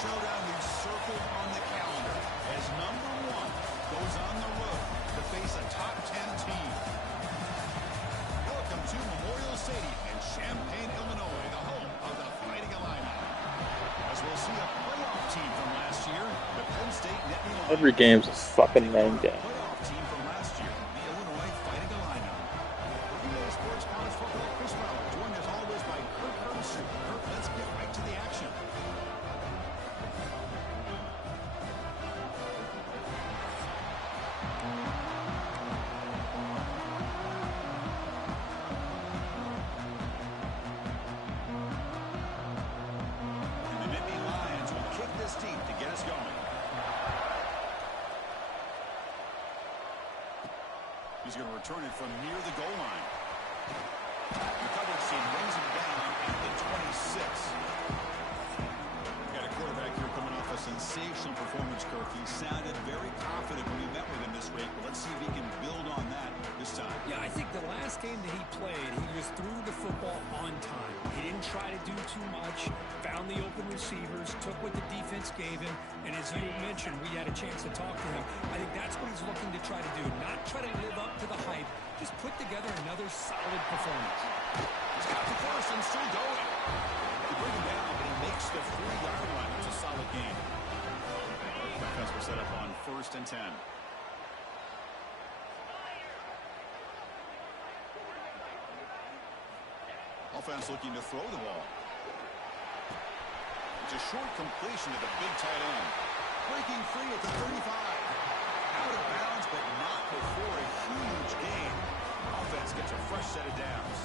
showdown we've circled on the calendar as number 1 goes on the road to face a top 10 team. Welcome to Memorial Stadium in Champaign, Illinois, the home of the Fighting Illini. As we'll see a playoff team from last year, the Penn State Nittany Lions. Every game's a fucking name game. Playoff team from last year, the Illinois Fighting Illini. PA Sports College Football, Chris Fowler, joined as always by Kirk Hermsen. Kirk, let's get right to the action. To get us going. He's going to return it from near the goal line. The coverage team brings him down at the 26. Got a quarterback here coming off a sensational performance, Kirk. He sounded very confident when we met with him this week, but let's see if he can build on that this time. Yeah, I think the last game that he played, he just threw the football on time. He didn't try to do too much, found the open receivers, took what the defense gave him, and as you mentioned, we had a chance to talk to him. I think that's what he's looking to try to do, not try to live up to the hype, just put together another solid performance. He's got the first and still going. They bring him down, but he makes the 3-yard line. It's a solid game. Defense will set up on 1st and 10. Offense looking to throw the ball. It's a short completion to the big tight end. Breaking free at the 35. Out of bounds, but not before a huge gain. Offense gets a fresh set of downs.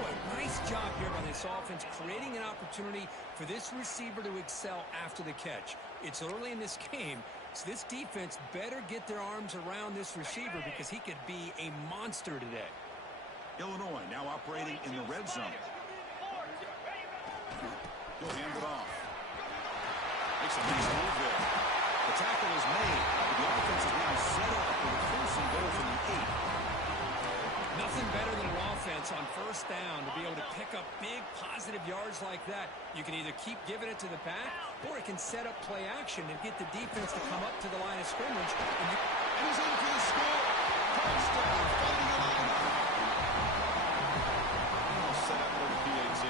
Boy, nice job here by this offense, creating an opportunity for this receiver to excel after the catch. It's early in this game, so this defense better get their arms around this receiver because he could be a monster today. Illinois now operating in the red zone. He'll hand it off. Makes a nice move there. The tackle is made. The offense is now set up with a 1st and goal from the 8. Nothing better than an offense on 1st down to be able to pick up big positive yards like that. You can either keep giving it to the back, or it can set up play action and get the defense to come up to the line of scrimmage. And he's in for the score. Touchdown, Fighting Illini. Set up for the PAT.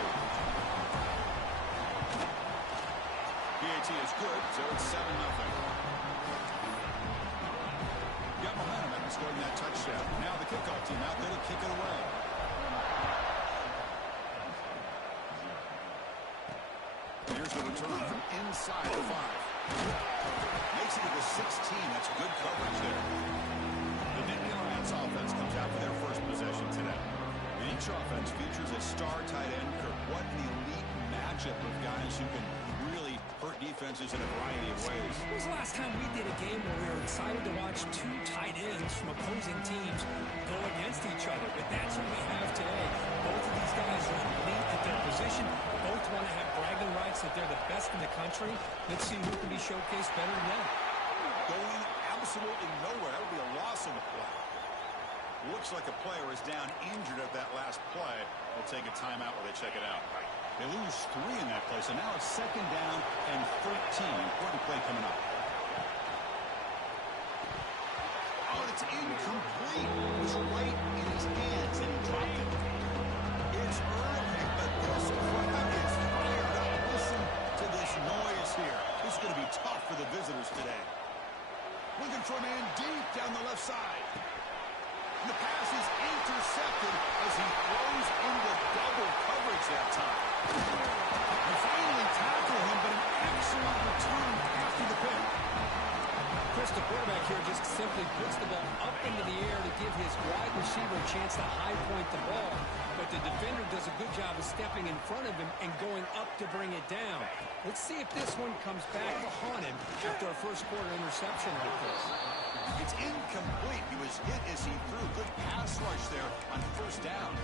PAT is good, so it's 7-0. Got momentum after scoring that touchdown. Now the kickoff team out there to kick it away. Here's the return from inside the 5. Makes it to the 16. That's good coverage there. The Nittany Lions offense comes out for their first possession today. Each offense features a star tight end. Kirk, what an elite matchup of guys who can really hurt defenses in a variety of ways. When was the last time we did a game where we were excited to watch 2 tight ends from opposing teams go against each other? But that's what we have today. Both of these guys are elite at their position. Both want to have bragging rights that they're the best in the country. Let's see who can be showcased better than them. Going absolutely nowhere. That would be a loss of the play. Looks like a player is down injured at that last play. We'll take a timeout while they check it out. They lose 3 in that play, so now it's 2nd down and 13. Important play coming up. Oh, it's incomplete. It was right in his hands, and he dropped it. It's early, but this crowd is fired up. Listen to this noise here. This is going to be tough for the visitors today. Looking for a man deep down the left side. The pass is intercepted as he throws into double coverage that time. They finally tackle him, but an excellent return after the pick. Chris, the quarterback here just simply puts the ball up into the air to give his wide receiver a chance to high point the ball. But the defender does a good job of stepping in front of him and going up to bring it down. Let's see if this one comes back to haunt him after a first quarter interception like this. It's incomplete. He was hit as he threw. Good pass rush there on 1st down.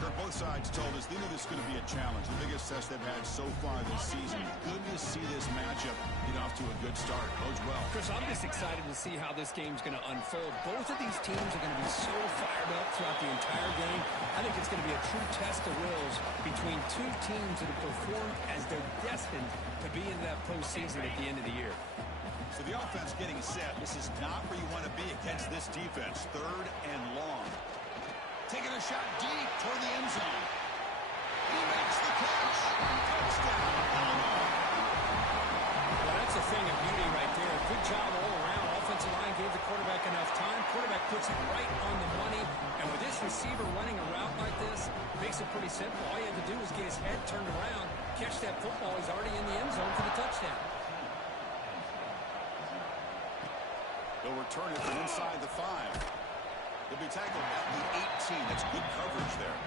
Kirk, both sides told us they knew this was going to be a challenge, the biggest test they've had so far this season. Good to see this matchup get off to a good start. Bodes well. Chris, I'm just excited to see how this game's going to unfold. Both of these teams are going to be so fired up throughout the entire game. I think it's going to be a true test of wills between two teams that have performed as they're destined to be in that postseason at the end of the year. So the offense getting set. This is not where you want to be against this defense. 3rd and long. Taking a shot deep toward the end zone. He makes the catch. Touchdown, Illinois. Well, that's a thing of beauty right there. Good job all around. Offensive line gave the quarterback enough time. Quarterback puts it right on the money. And with this receiver running a route like this, makes it pretty simple. All you have to do is get his head turned around, catch that football. He's already in the end zone for the touchdown. They'll return it from inside the 5. He'll be tackled at the 18. That's good coverage there.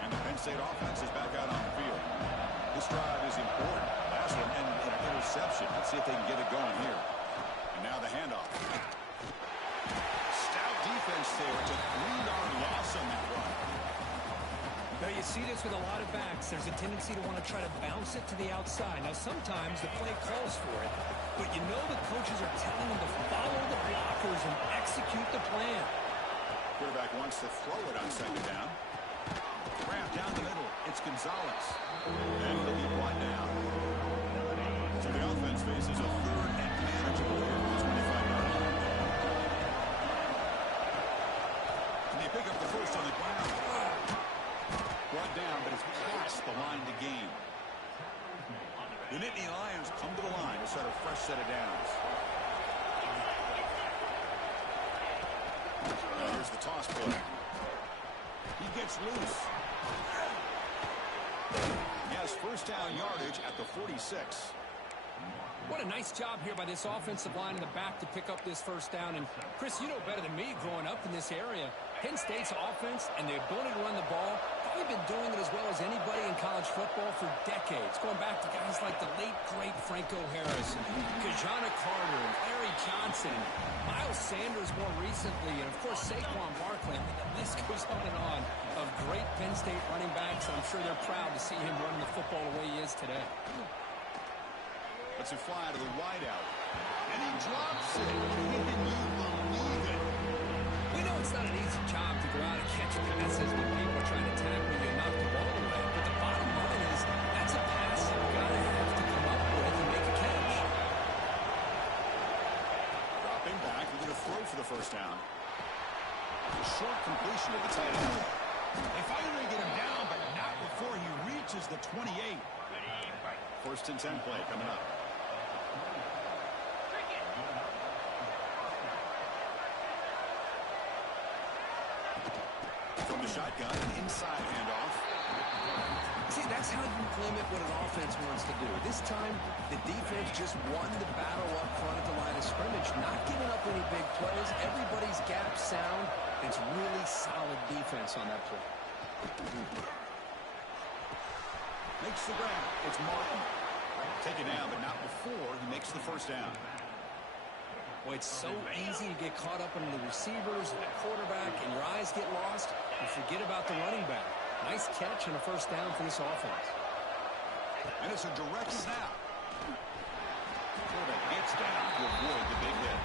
And the Penn State offense is back out on the field. This drive is important. Last one, and an interception. Let's see if they can get it going here. And now the handoff. Stout defense there. It's a 3-yard loss on that run. Now, you see this with a lot of backs. There's a tendency to want to try to bounce it to the outside. Now, sometimes the play calls for it, but you know the coaches are telling them to follow the blockers and execute the plan. Quarterback wants to throw it on 2nd down. Ramp down the middle. It's Gonzalez. And it'll be brought down. So the offense faces a 3rd and manageable here from the 25-yard line. Can they pick up the first on the ground? Brought down, but it's past the line to gain. The Nittany Lions come to the line to start a fresh set of downs. Now here's the toss play. He gets loose. He has 1st down yardage at the 46. What a nice job here by this offensive line in the back to pick up this 1st down. And, Chris, you know better than me growing up in this area. Penn State's offense and the ability to run the ball, probably been doing it as well as anybody in college football for decades. Going back to guys like the late, great Franco Harris, Kajana Carter, and Larry Johnson, Miles Sanders more recently, and, of course, Saquon Barkley. I mean, the list goes on and on of great Penn State running backs. I'm sure they're proud to see him running the football the way he is today. Lets it fly to the wideout. And he drops it. Can you believe it? We know it's not an easy job to go out and catch passes when people are trying to tackle you and knock the ball away. But the bottom line is that's a pass you've got to have to come up with and make a catch. Dropping back. We're going to throw for the 1st down. A short completion of the tight end. They finally get him down, but not before he reaches the 28. 1st and 10 play coming up. From the shotgun, an inside handoff. See, that's how you limit what an offense wants to do. This time, the defense just won the battle up front at the line of scrimmage, not giving up any big plays. Everybody's gap sound. It's really solid defense on that play. Makes the grab. It's Martin. Taken down, but not before he makes the 1st down. Well, it's so easy to get caught up in the receivers and the quarterback, and your eyes get lost. You forget about the running back. Nice catch and a 1st down for this offense. And it's a direct snap. Quarterback gets down to avoid the big hit.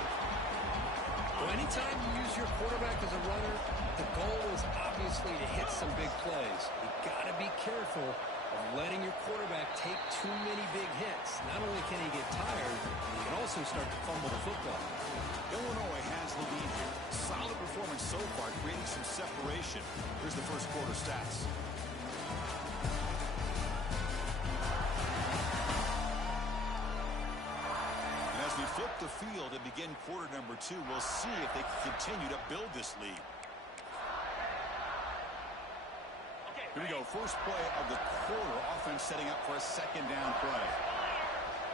Well, anytime you use your quarterback as a runner, the goal is obviously to hit some big plays. You've got to be careful of letting your quarterback take too many big hits. Not only can he get tired, he can also start to fumble the football. Illinois has the lead here. Solid performance so far, creating some separation. Here's the 1st quarter stats. And as we flip the field and begin quarter number 2, we'll see if they can continue to build this lead. Here we go. First play of the quarter. Offense setting up for a 2nd down play.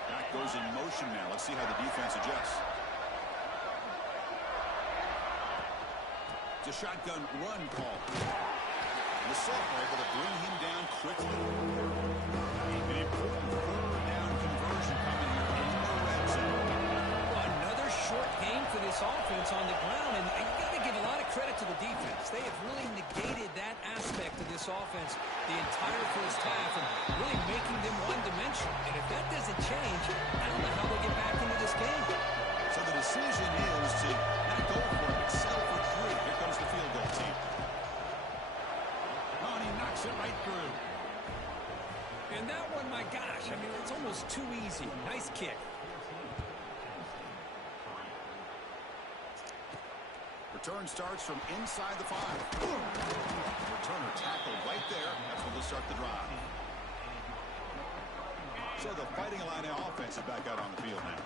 Back goes in motion now. Let's see how the defense adjusts. It's a shotgun run call. And the sophomore able to bring him down quickly. An important 3rd down conversion coming here in the red zone. Well, another short game for this this offense on the ground, and you got to give a lot of credit to the defense. They have really negated that aspect of this offense the entire first half and really making them one-dimensional. And if that doesn't change, I don't know how they'll get back into this game. So the decision is to not go for it, but settle for 3. Here comes the field goal team. Oh, and he knocks it right through. And that one, my gosh, I mean, it's almost too easy. Nice kick. Return starts from inside the 5. Returner tackled right there. That's when they'll start the drive. So the Fighting Illini offense is back out on the field now.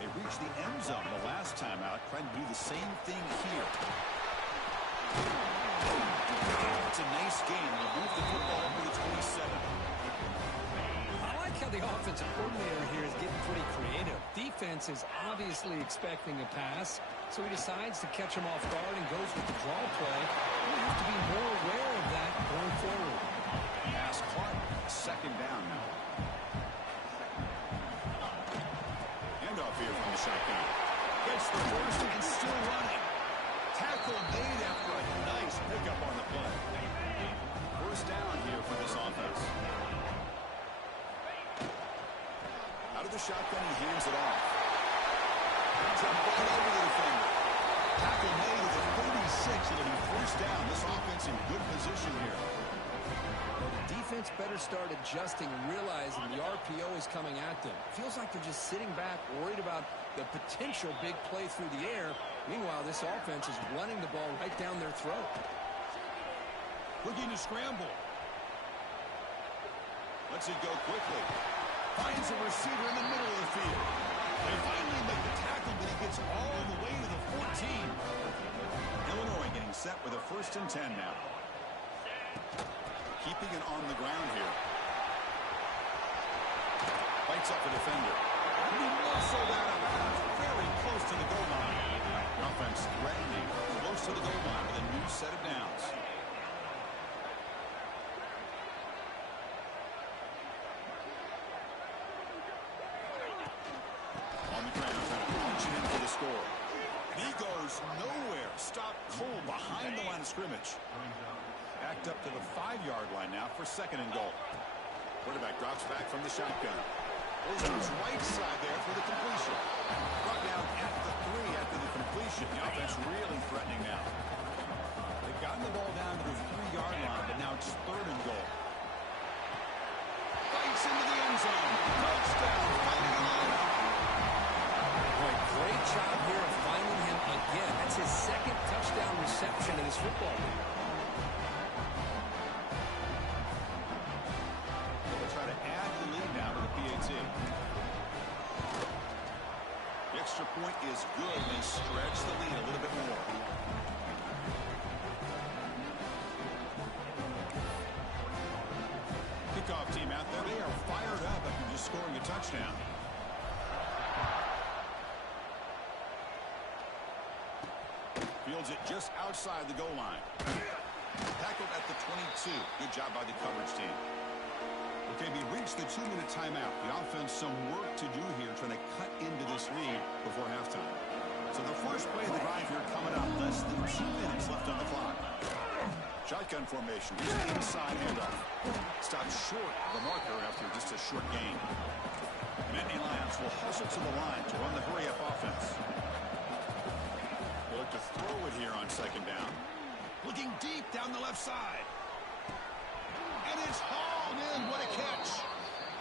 They reached the end zone the last time out, trying to do the same thing here. It's a nice game. They'll move the football over to 27. I like how the offensive coordinator here is getting pretty creative. Defense is obviously expecting a pass, so he decides to catch him off guard and goes with the draw play. We have to be more aware of that going forward. Pass caught. Second down now. Handoff here from the shotgun. Gets the first and still running. Tackle made after a nice pickup on the play. First down here for this offense. Out of the shotgun, he hands it off. Jump right over the defender. Tackle made at the 36. It'll be first down. This offense in good position here. Well, the defense better start adjusting and realizing the RPO is coming at them. Feels like they're just sitting back, worried about the potential big play through the air. Meanwhile, this offense is running the ball right down their throat. Looking to scramble. Lets it go quickly. Finds a receiver in the middle of the field. They finally make the tackle, but he gets all the way to the 14. Illinois getting set with a 1st and 10 now. Keeping it on the ground here. Fights up a defender. He muscled that around very close to the goal line. The offense threatening close to the goal line with a new set of downs. On the ground, trying to punch it in for the score. And he goes nowhere. Stopped cold behind the line of scrimmage. Backed up to the 5-yard line now for 2nd and goal. Quarterback drops back from the shotgun. Goes to his right side there for the completion. Brought down at the 3 after the completion. The offense really threatening now. They've gotten the ball down to the 3-yard line, but now it's 3rd and goal. Fights into the end zone. Touchdown. Fighting Illini. Boy, great job here of finding him again. That's his 2nd touchdown reception in this football game. Try to add the lead now to the PAT. The extra point is good. They stretch the lead a little bit more. Kickoff team out there. They are fired up after just scoring a touchdown. Fields it just outside the goal line. Tackled at the 22. Good job by the coverage team. Okay, we reached the 2-minute timeout. The offense some work to do here, trying to cut into this lead before halftime. So the first play of the drive here coming up. Less than 2 minutes left on the clock. Shotgun formation. Here's an inside handoff. Stops short of the marker after just a short gain. Nittany Lions will hustle to the line to run the hurry-up offense. They look to throw it here on 2nd down. Looking deep down the left side. And it's hauled in. What a catch.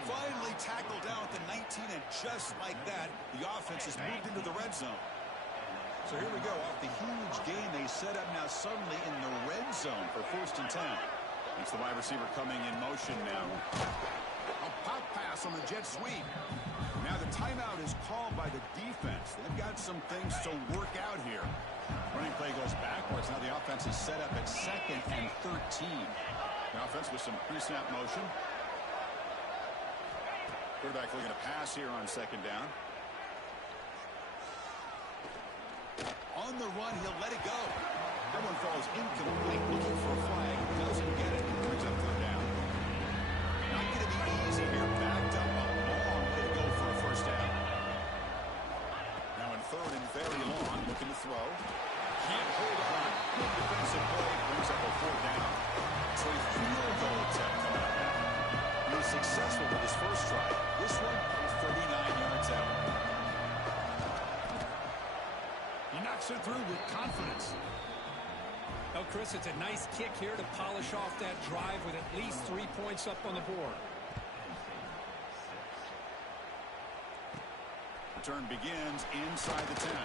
Finally tackled down at the 19, and just like that, the offense has moved into the red zone. So here we go. Off the huge gain, they set up now suddenly in the red zone for 1st and 10. It's the wide receiver coming in motion now. A pop pass on the jet sweep. Now the timeout is called by the defense. They've got some things to work out here. Running play goes backwards. Now the offense is set up at 2nd and 13. The offense with some pre-snap motion. Quarterback looking to pass here on 2nd down. On the run, he'll let it go. That one falls incomplete. Looking for a flag. Doesn't get it. Brings up 3rd down. Not going to be easy here. Backed up a long way to go for a 1st down. Now in 3rd and very long. looking to throw. Can't hold on. Good defensive play. Brings up a 4th down. So a field goal attempt coming up now. He was successful with his first try. This one, 39 yards out. He knocks it through with confidence. Oh, Chris, it's a nice kick here to polish off that drive with at least 3 points up on the board. Return begins inside the 10.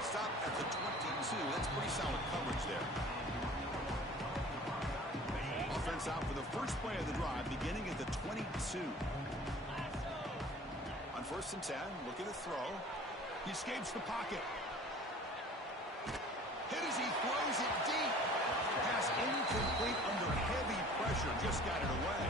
Stop at the 22. That's pretty solid coverage there. Offense out for the first play of the drive, beginning at the 22. On 1st and 10, looking to throw. He escapes the pocket. Hit as he throws it deep. Pass incomplete under heavy pressure. Just got it away.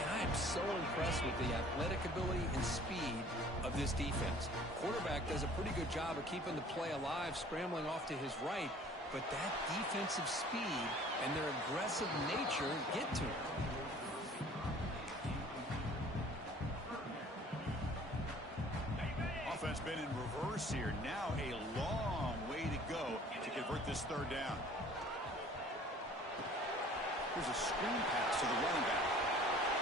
And I am so impressed with the athletic ability and speed of this defense. Quarterback does a pretty good job of keeping the play alive, scrambling off to his right. But that defensive speed and their aggressive nature get to him. Offense been in reverse here. Now a long way to go to convert this 3rd down. Here's a screen pass to the running back.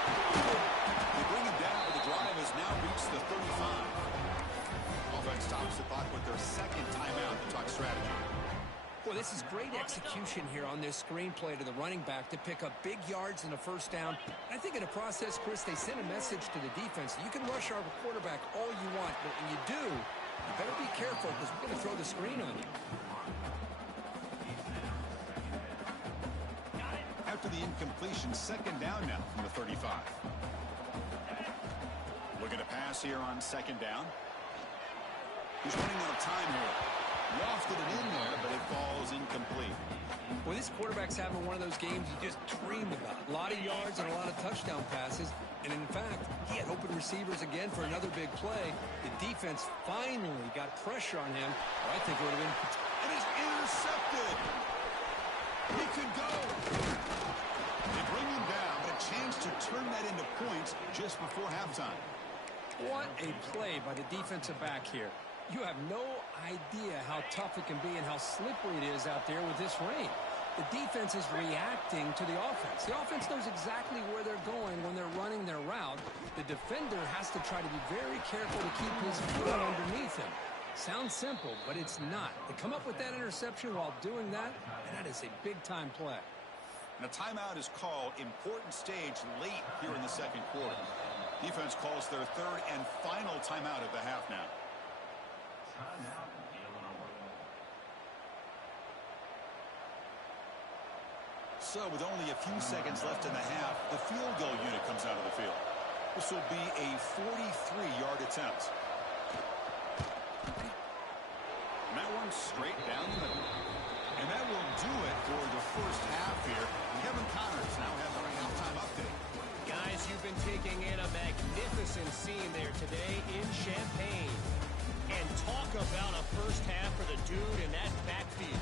They bring him down, but the drive has now reached the 35. Offense stops the clock with their 2nd timeout to talk strategy. Well, this is great execution here on this screenplay to the running back to pick up big yards in the 1st down. I think in the process, Chris, they sent a message to the defense. You can rush our quarterback all you want, but when you do, you better be careful because we're going to throw the screen on you. After the incompletion, 2nd down now from the 35. Looking to pass here on 2nd down. He's running out of time here. Lofted it in there, but it falls incomplete. Well, this quarterback's having one of those games you just dreamed about. A lot of yards and a lot of touchdown passes. And in fact, he had open receivers again for another big play. The defense finally got pressure on him. I think it would have been... And it's intercepted. He could go. They bring him down, but a chance to turn that into points just before halftime. What a play by the defensive back here. You have no idea how tough it can be and how slippery it is out there with this rain. The defense is reacting to the offense. The offense knows exactly where they're going when they're running their route. The defender has to try to be very careful to keep his foot underneath him. Sounds simple, but it's not. To come up with that interception while doing that, and that is a big-time play. And a timeout is called. Important stage late here in the 2nd quarter. Defense calls their 3rd and final timeout of the half now. So with only a few seconds left in the half, the field goal unit comes out of the field. This will be a 43-yard attempt. And that one straight down the middle. And that will do it for the 1st half here. Kevin Connors now has our halftime update. Guys, you've been taking in a magnificent scene there today in Champaign. And talk about a 1st half for the dude in that backfield.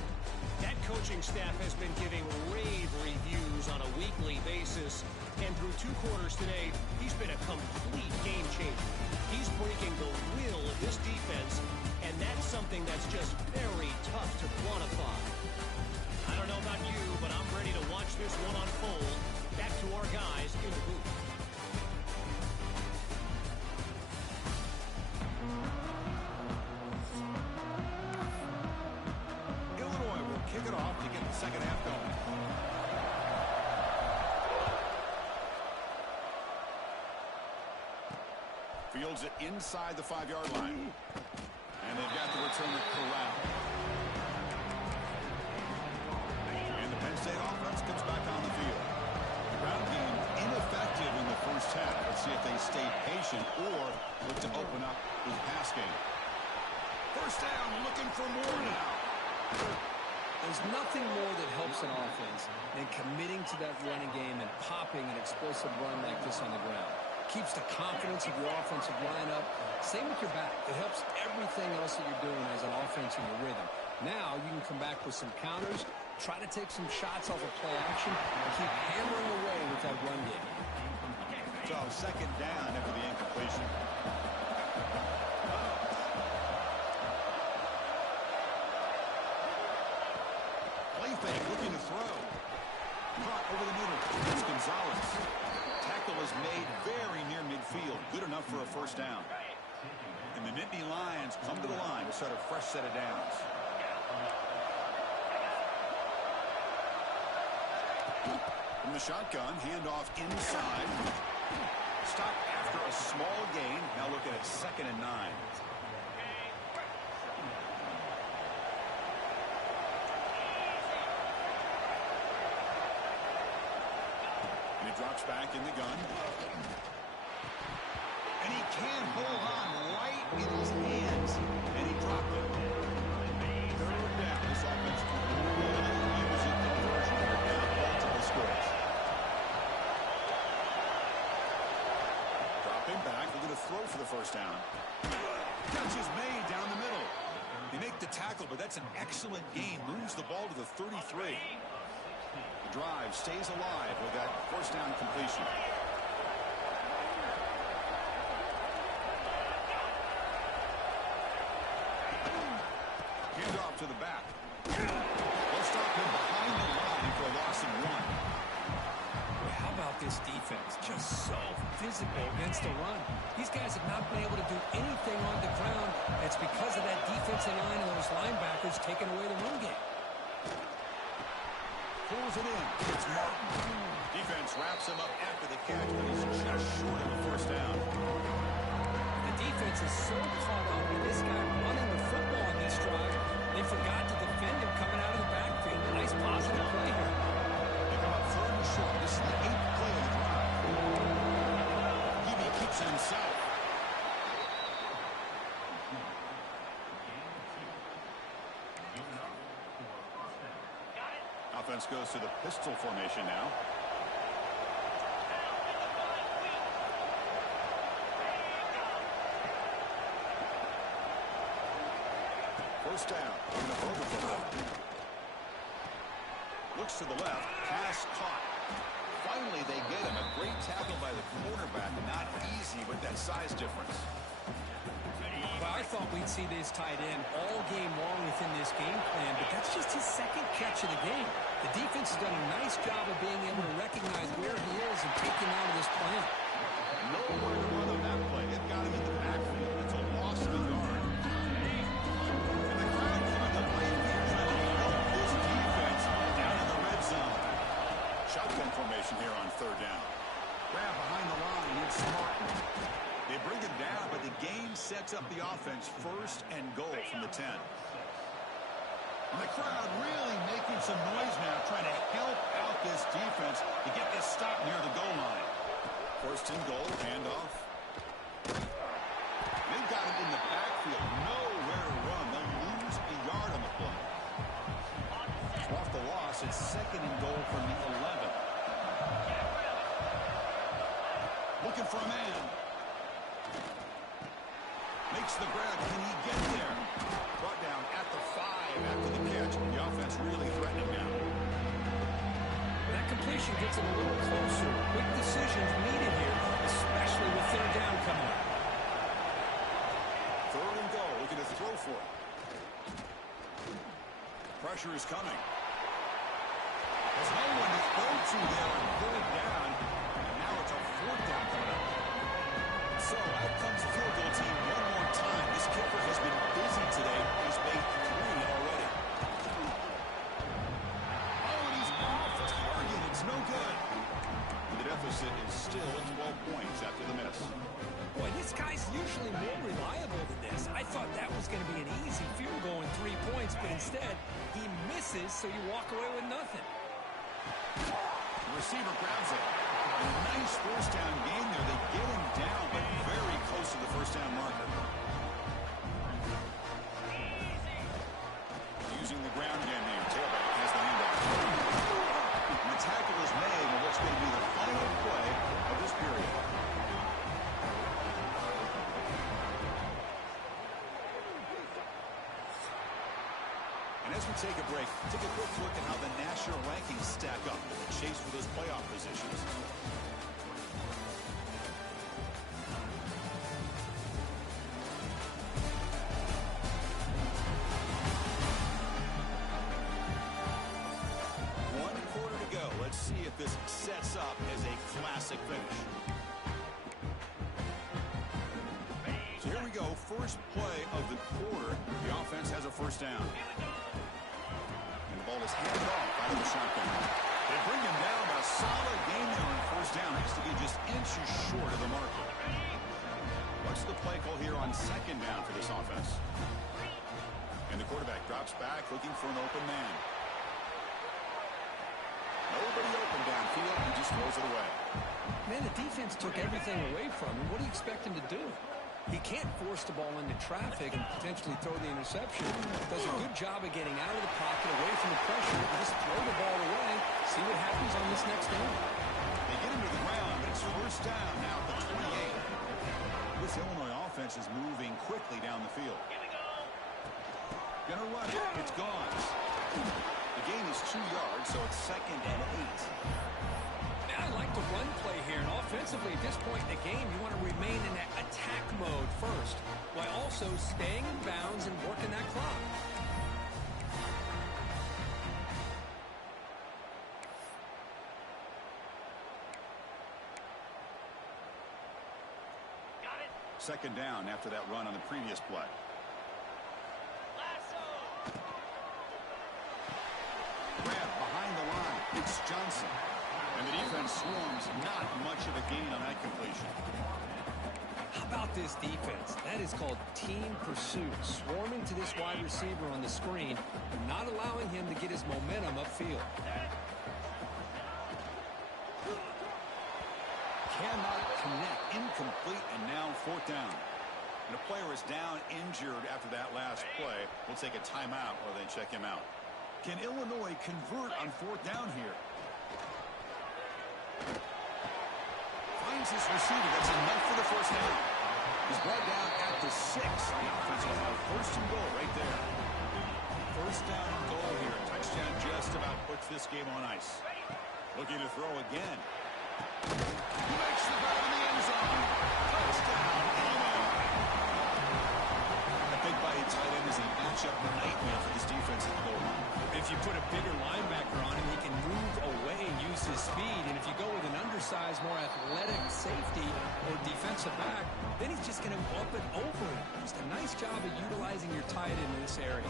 That coaching staff has been giving rave reviews on a weekly basis. And through 2 quarters today, he's been a complete game changer. He's breaking the will of this defense, and that's something that's just very tough to quantify. I don't know about you, but I'm ready to watch this one unfold. Back to our guys in the booth. Illinois will kick it off to get the 2nd half going. Fields it inside the 5-yard line. And they've got to return the corral. And the Penn State offense comes back on the field. The ground game ineffective in the 1st half. Let's see if they stay patient or look to open up with the pass game. 1st down, looking for more now. There's nothing more that helps an offense than committing to that running game and popping an explosive run like this on the ground. Keeps the confidence of your offensive lineup. Same with your back. It helps everything else that you're doing as an offense in your rhythm. Now you can come back with some counters, try to take some shots off of play action, and keep hammering away with that run game. So 2nd down after the incompletion. fake, looking to throw. Caught over the middle. It's Gonzalez. Tackle is made very near midfield. Good enough for a first down. And the Nittany Lions come to the line to start a fresh set of downs. From the shotgun, handoff inside. Stop after a small gain. Now look at it, 2nd and 9. And he drops back in the gun. And he can't hold on right in his hands. And he dropped it. 3rd down. This offense really using conversion here down multiple scores. Dropping back. Looking to throw for the first down. Catch is made down the middle. They make the tackle, but that's an excellent gain. Moves the ball to the 33. The drive stays alive with that first down completion. Hand off to the back. They'll stop him behind the line for a loss of 1. Boy, how about this defense? Just so physical against the run. These guys have not been able to do anything on the ground. It's because of that defensive line and those linebackers taking away the run game. Pulls it in. It's Martin. Defense wraps him up after the catch, but he's just short of the first down. The defense is so caught up with this guy running the football on this drive, they forgot to defend him coming out of the backfield. Nice positive play here. They come up 3rd and short. This is the 8th play of the drive. Hebe keeps it himself. Offense goes to the pistol formation now. First down. Looks to the left. Pass caught. Finally, they get him. A great tackle by the quarterback. Not easy with that size difference. Well, I thought we'd see this tight end all game long within this game plan, but that's just his 2nd catch of the game. The defense has done a nice job of being able to recognize where he is and take him out of this plan. Nowhere to run on that play. It got him in the backfield. It's a loss of a yard. And the crowd coming to blame here, trying to help this defense down in the red zone. Shotgun formation here on 3rd down. Grab behind the line. It's Martin. They bring it down, but the game sets up the offense 1st and goal from the 10. And the crowd really making some noise now, trying to help out this defense to get this stop near the goal line. 1st and goal, handoff. They've got it in the backfield, nowhere to run. They'll lose a yard on the play. Off the loss, it's 2nd and goal from the 11. Looking for a man. Makes the grab. Can he get there? Brought down at the 5 after the catch. The offense really threatening now. That completion gets him a little closer. Quick decisions needed here, especially with 3rd down coming up. 3rd and goal. Looking to throw for it. Pressure is coming. There's no one to throw to there on 3rd down. And now it's a 4th down coming up. So out comes the field goal team one more time. This kicker has been busy today. He's made 3 already. Oh, and he's off target. It's no good. The deficit is still 12 points after the miss. Boy, this guy's usually more reliable than this. I thought that was going to be an easy field goal in 3 points, but instead, he misses, so you walk away with nothing. The receiver grabs it. A nice 1st down gain there. They get him down, but very close to the 1st down marker. Using the ground game here. Tailback has the handoff. And the tackle is made on what's going to be the final play of this period. And as we take a break, take a quick look at how the national rankings stack up in the chase for those playoff positions. fantastic finish. So here we go. First play of the quarter. The offense has a first down. And the ball is handed off out of the shotgun. They bring him down, but a solid game there on first down. Has to be just inches short of the marker. What's the play call here on second down for this offense? And the quarterback drops back looking for an open man. Nobody open downfield. He just throws it away. Man, the defense took everything away from him. What do you expect him to do? He can't force the ball into traffic and potentially throw the interception. Does a good job of getting out of the pocket, away from the pressure, and just throw the ball away. See what happens on this next down. They get him to the ground, but it's first down now at the 28. This Illinois offense is moving quickly down the field. Gonna run it. It's gone. The gain is 2 yards, so it's 2nd and 8. Now I like the run play here, and offensively at this point in the game, you want to remain in that attack mode first, while also staying in bounds and working that clock. Second down after that run on the previous play. Grab behind the line. It's Johnson. And the defense swarms. Not much of a gain on that completion. How about this defense? That is called team pursuit. Swarming to this wide receiver on the screen, not allowing him to get his momentum upfield. Cannot connect. Incomplete, and now 4th down. And a player is down injured after that last play. We'll take a timeout or they check him out. Can Illinois convert on 4th down here? Finds his receiver. That's enough for the first down. He's brought down at the 6. The offense will have 1st and goal right there. First down and goal here. Touchdown just about puts this game on ice. Looking to throw again. He makes the grab in the end zone. Touchdown, Illinois. That big body tight end is a matchup nightmare for this defense at the goal line. If you put a bigger linebacker on him, he can move away and use his speed. And if you go with an undersized, more athletic safety or defensive back, then he's just going to up and over it. Just a nice job of utilizing your tight end in this area.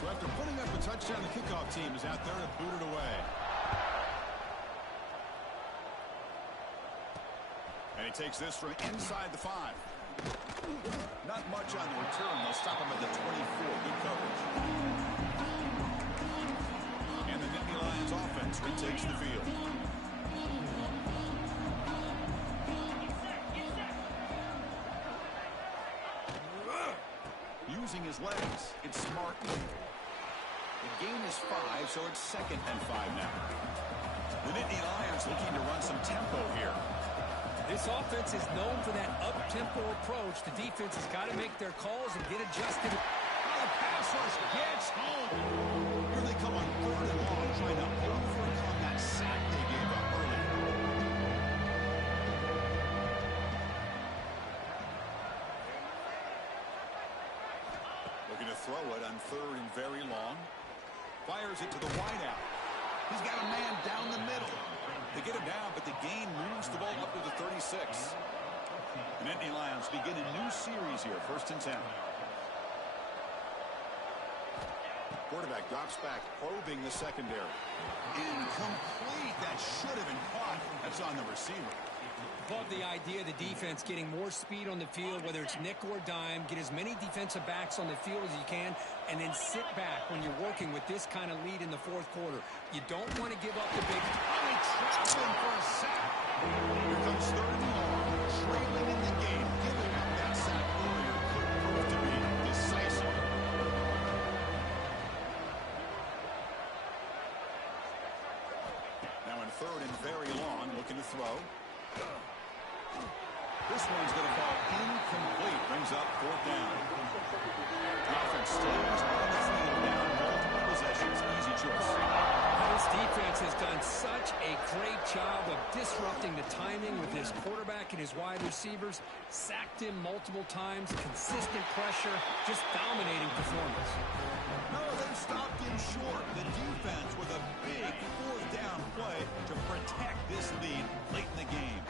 So after putting up a touchdown, the kickoff team is out there to boot it away. And he takes this from inside the 5. Not much on the return. They'll stop him at the 24. Good coverage. And the Nittany Lions offense retakes the field. Using his legs, it's smart. The gain is 5, so it's 2nd and 5 now. The Nittany Lions looking to run some tempo here. This offense is known for that up-tempo approach. The defense has got to make their calls and get adjusted. Oh, the pass rush gets home. Here they come on 3rd and long, trying to overcome that sack they gave up earlier. Looking to throw it on 3rd and very long. Fires it to the wideout. He's got a man down the middle. They get him down, but the gain moves the ball up to the 36. The Nittany Lions begin a new series here, 1st and 10. Quarterback drops back, probing the secondary. Incomplete. That should have been caught. That's on the receiver. Love the idea of the defense getting more speed on the field, whether it's nickel or dime, get as many defensive backs on the field as you can, and then sit back when you're working with this kind of lead in the 4th quarter. You don't want to give up the big... Oh, he traps him for a sack. Here comes 3rd and long. Trailing in the game. Giving up that sack earlier could prove to be decisive. Now in 3rd and very long, looking to throw. This one's going to fall incomplete. Brings up 4th down. The offense stays on the field now. Multiple possessions. Easy choice. This defense has done such a great job of disrupting the timing with his quarterback and his wide receivers. Sacked him multiple times. Consistent pressure. Just dominating performance. No, they stopped him short. The defense with a big fourth down play to protect this lead late in the game.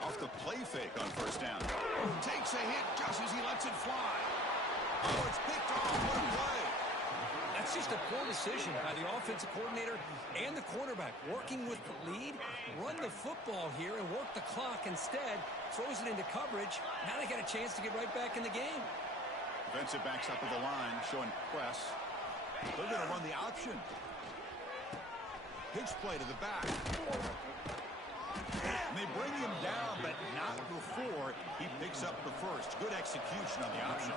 Off the play fake on first down. Takes a hit just as he lets it fly. Oh, it's picked off. What a play. That's just a poor decision by the offensive coordinator and the quarterback. Working with the lead, run the football here and work the clock instead. Throws it into coverage. Now they got a chance to get right back in the game. Defensive backs up at the line, showing press. They're going to run the option. Pitch play to the back. And they bring him down, but not before he picks up the first. Good execution on the option.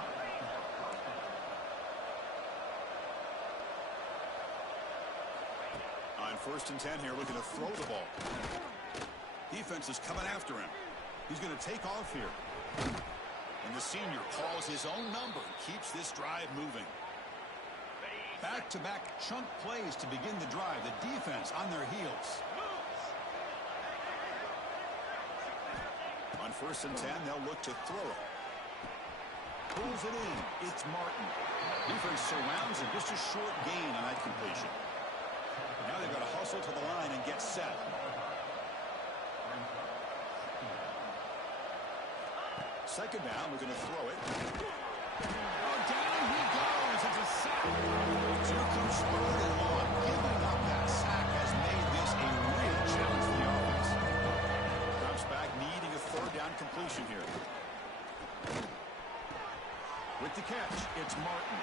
On 1st and 10 here, looking to throw the ball. Defense is coming after him. He's going to take off here. And the senior calls his own number and keeps this drive moving. Back-to-back chunk plays to begin the drive. The defense on their heels. On 1st and 10, they'll look to throw it. Pulls it in. It's Martin. Defense surrounds him. Just a short gain on that completion. Now they've got to hustle to the line and get set. Second down, we're going to throw it. Oh, down he goes. It's a sack. So here comes 3rd and long. Giving up that sack has made this a real challenge for the offense. Drops back, needing a 3rd down completion here. With the catch, it's Martin.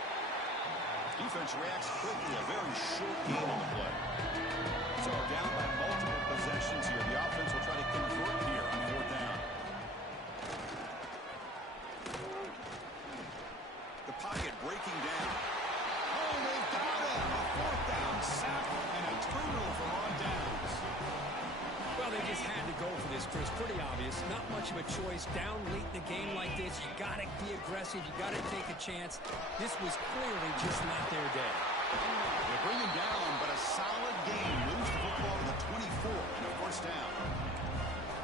Defense reacts quickly. A very short gain on the play. So down by multiple possessions here. The offense will try to convert here on 4th down. The pocket breaking down. Oh, they've got it. A 4th down sack and a turnover on downs. Well, they just had to go for this, Chris. Pretty obvious. Not much of a choice. Down late in the game like this, you got to be aggressive. You got to take a chance. This was clearly just not their day. They bring him down, but a solid game. Moves the football to the 24 and a 1st down.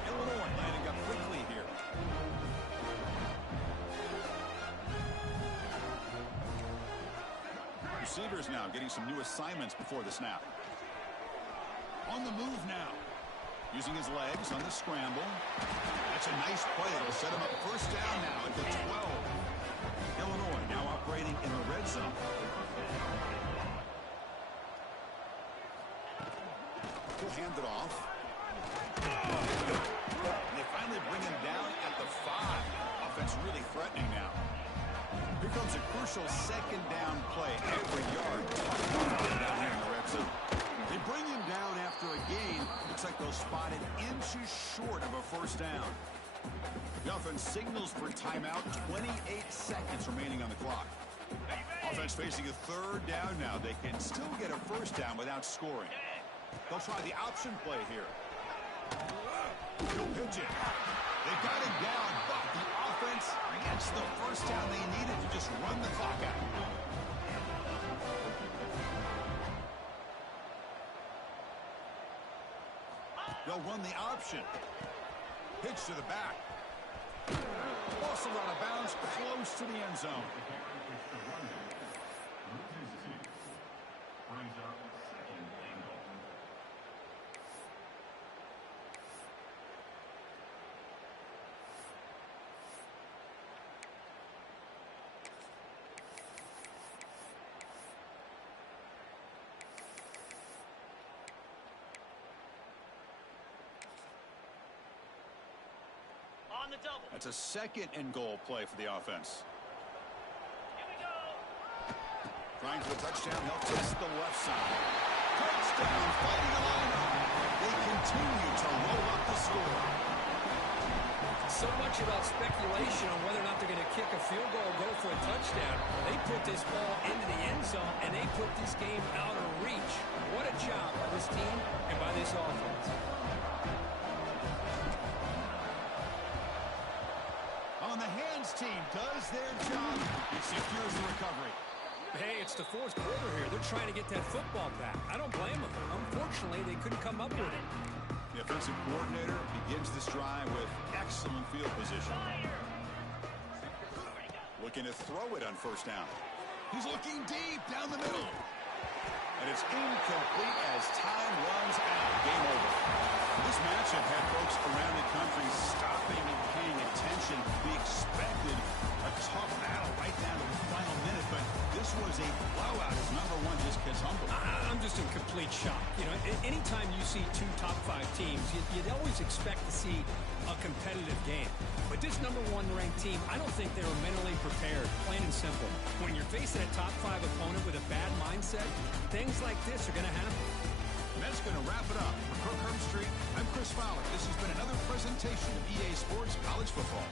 Illinois landing up quickly here. Receivers now getting some new assignments before the snap. On the move now. Using his legs on the scramble. That's a nice play. It'll set him up 1st down now at the 12. Illinois now operating in the red zone. He'll hand it off. And they finally bring him down at the 5. Offense really threatening now. Here comes a crucial 2nd down play. Every yard down here in the red zone. They bring him down after a gain. Looks like they'll spot it inches short of a 1st down. The offense signals for timeout. 28 seconds remaining on the clock. Offense facing a 3rd down now. They can still get a 1st down without scoring. They'll try the option play here. He'll pitch it. They got him down, but the offense gets the 1st down they needed to just run the clock out. They'll run the option. Pitch to the back. Also out of bounds, close to the end zone. On the double. That's a 2nd and goal play for the offense. Here we go. Trying for the touchdown. They'll test the left side. Touchdown, fighting the lineup. They continue to roll up the score. So much about speculation on whether or not they're going to kick a field goal or go for a touchdown. They put this ball into the end zone, and they put this game out of reach. What a job by this team and by this offense. On the hands team does their job and secures the recovery. Hey, it's the fourth quarter here. They're trying to get that football back. I don't blame them. Unfortunately, they couldn't come up with it. The offensive coordinator begins this drive with excellent field position. Looking to throw it on first down. He's looking deep down the middle. And it's incomplete as time runs out. Game over. This matchup had folks around the country stopping and paying attention. We expected a tough battle right down to the final minute, but this was a blowout as number one just gets humbled. I'm just in complete shock. You know, anytime you see two top five teams, you'd always expect to see a competitive game. But this number one ranked team, I don't think they were mentally prepared, plain and simple. When you're facing a top five opponent with a bad mindset, things like this are going to happen. And that's going to wrap it up. For Kirk Herbstreit, I'm Chris Fowler. This has been another presentation of EA Sports College Football.